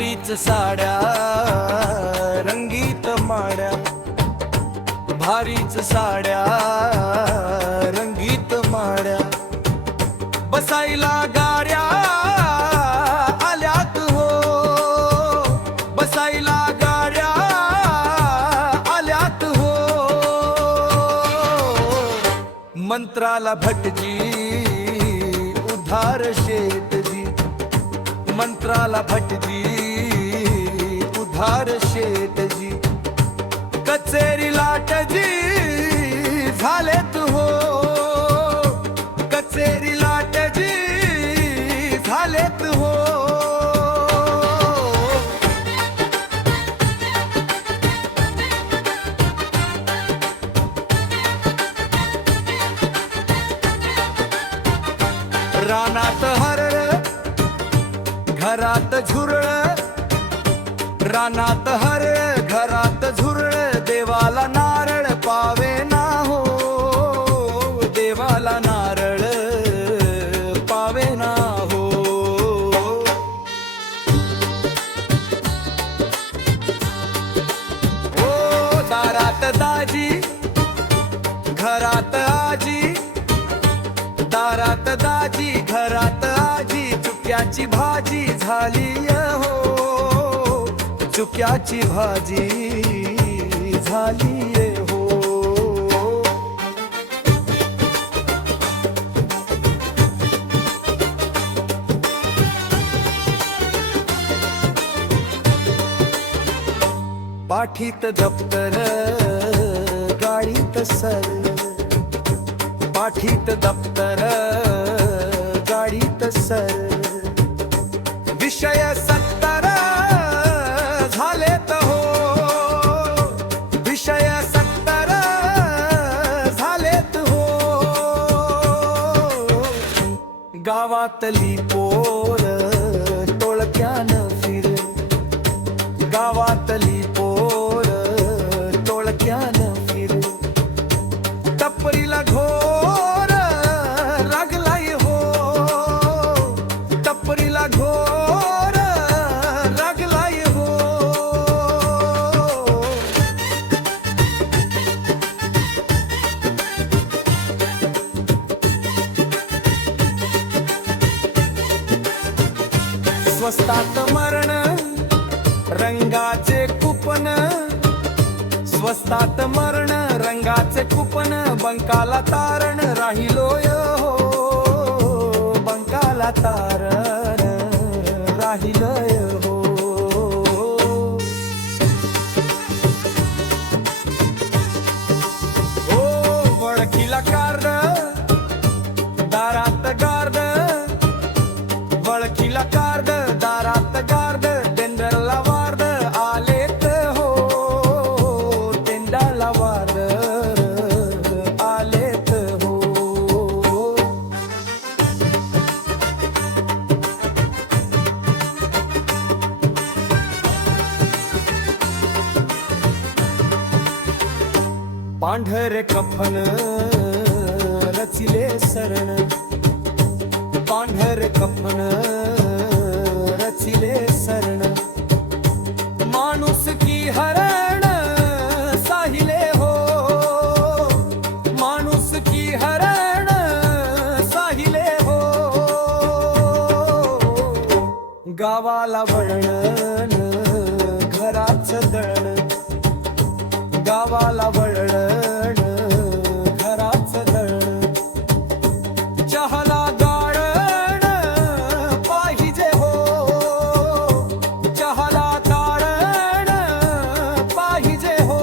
भारीच साड्या रंगीत माड्या, भारीच साड्या रंगीत माड्या, बसायला गाड्या आल्यात हो, बसायला गाड्या आल्यात हो. मंत्राला भटजी उधार शेठजी, मंत्राला भटजी उधार शेठजी, कचेरी लाटजी झालेत हो, कचेरी लाटजी झालेत हो. रानात हरळ घरात झुरळ, रानात हरळ घरात झुरळ, देवाला नारळ पावेना हो, देवाला नारळ पावेना हो. ओ दारात दाजी घरात आजी, दारात दाजी घरात आजी, चुक्याची भाजी झाली हो, चुक्याची भाजी झाली हो. पाठीत दप्तर गाडीत सर, पाठीत दप्तर गाडीत सर, विषय 70 झालेत हो, विषय 70 झालेत हो. गावातली पोर टोळक्यानं फिर, गावातली पोर टोळक्यानं फिर, टपरीला घोर लागलाय हो, टपरीला घोर लागलाय हो. स्वस्तात मरण रंगाचे कुपन, स्वस्तात मरण रंगाचे कुपन, बंकाला तारण राहिलोय हो, बंकाला तारण राहिलोय हो. ओ वळखीला कार्ड दारात गार्ड, वळखीला कार्ड दारात गार्ड, टेंडरला वार्ड आलेत हो, टेंडरला वार्ड आलेत हो. पांढरे कफन रचिले सरण, पांढरे कफन रचिले सरण, माणूस की हरण साहिले हो, माणूस की हरण साहिले हो. गावाला वळण घराचं दळण, गावाला वळण घराचं दळण, चहाला गाळण पाहिजे हो, चहाला गाळण पाहिजे हो.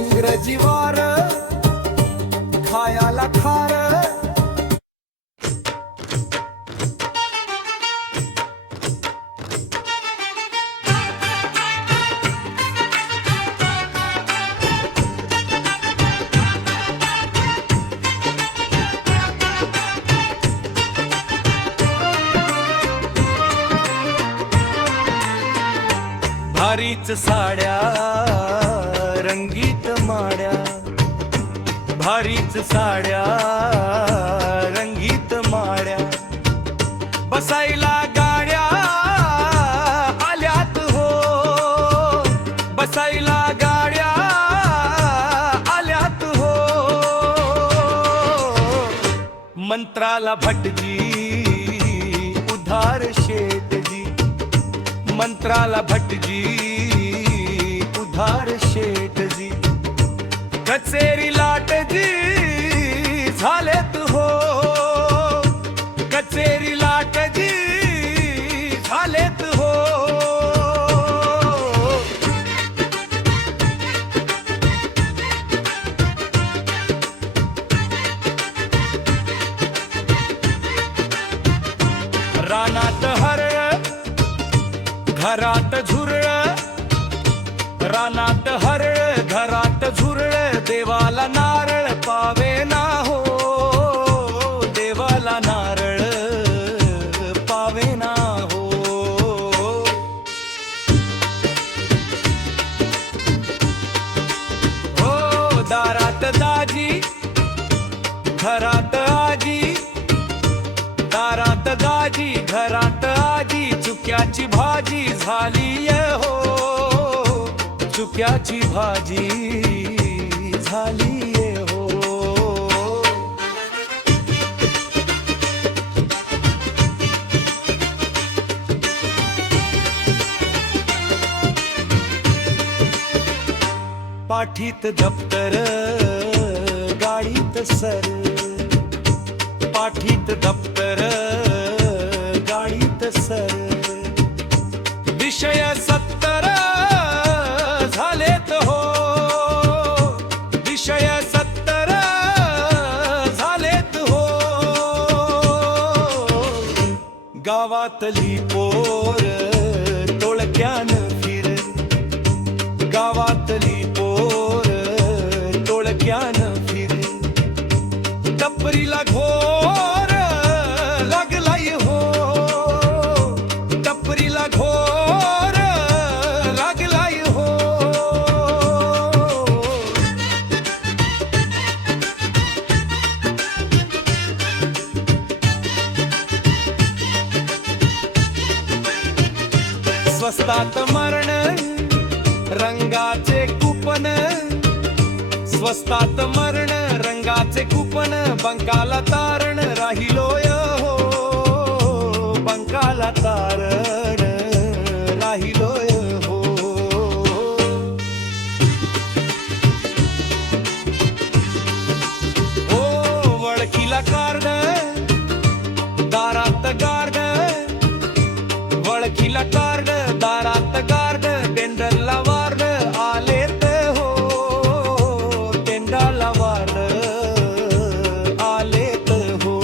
इंग्रजी वार खायाला खार, भारीच साड्या रंगीत माड्या, भारीच साड्या रंगीत माड्या, बसायला गाड्या आल्यात हो, बसायला गाड्या आल्यात हो. मंत्राला भटजी उधार शेठजी, मंत्राला भटजी उधार शेठजी, कचेरी लाटजी झालेत हो, कचेरी लाटजी झालेत हो. रानात हरळ घरात झुरळ, रानात हरळ घरात झुरळ, देवाला नारळ पावेना हो, देवाला नारळ पावेना हो. हो दारात दाजी घरात आजी, दारात दाजी घरात आजी, चुक्याची भाजी झाली हो, चुक्याची भाजी झाली हो. पाठीत दप्तर गाडीत सर, पाठीत दप्तर गाडीत सर, विषय 70 झालेत हो, विषय 70 झालेत हो. गावातली पोर टोळक्यान फिर, गावातली पोर टोळक्यान फिर, टपरीला घोर लागलाय हो, टपरीला घोर लागलाय हो. स्वस्तात मरण रंगाचे कुपन, स्वस्तात मरण रंगाचे कुपन, बंकाला तारण राहिलोय हो, बंकाला तारण राहिलोय हो. ओ वळखीला कार्ड दारात गार्ड, वळखीला कार्ड दारात गार्ड, टेंडरला वार्ड आलेत हो, टेंडरला वार्ड आलेत हो.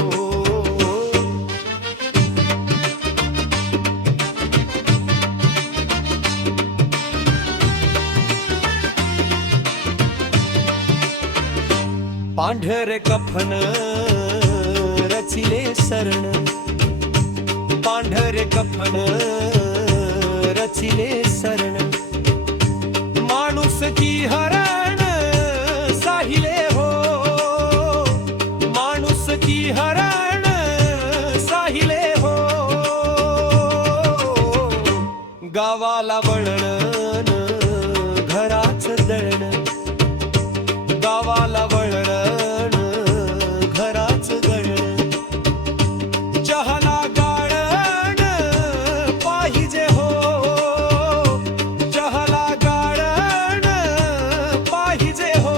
पांढरे कफन रचिले सरण, पांढरे कफन रचिले सरण, माणूस की हरण साहिले हो, माणूस की हरण साहिले हो. गावाला वळण घराच दळण, गावाला वळण घराच दळण, चहाला गाळण पाहिजे हो, चहाला गाळण पाहिजे हो.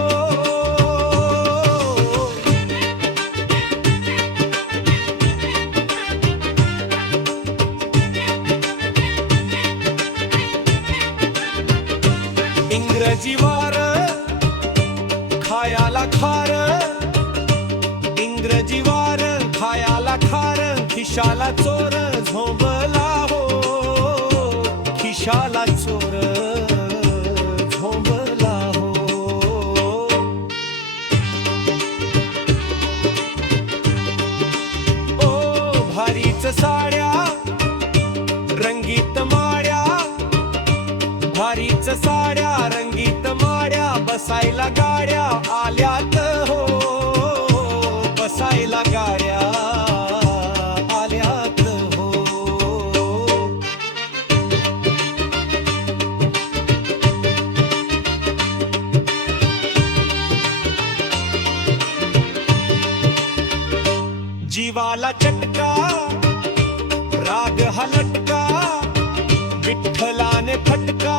इंग्रजी वार खायाला खार, इंग्रजी वार खायाला खार, खिशाला चोर झोंबला हो, खिशाला चोर झोंबला हो. ओ भारीच साड्या रंगीत माड्या, भारीच साड्या रंगीत माड्या, बसायला गाड्या आल्यात हो, बसायला गाड्या आल्यात हो. जीवाला चटका राग हलटका विठ्ठलाने फटका